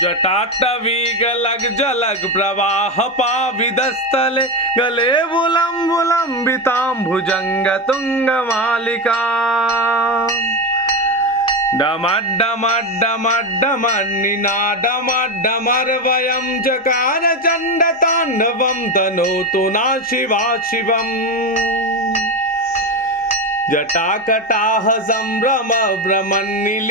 जटाटवीगलग जलग प्रवाह पाविदस्थले गले बुलंबितांभुजंग तुंग मालिका डमड्डमड्डमड्डमड्डमर्निनादमड्डमर्वयं चकार चण्डताण्डवं तनोतु ना शिवा शिवम् जटाकटाह संभ्रम भ्रमन्निलिम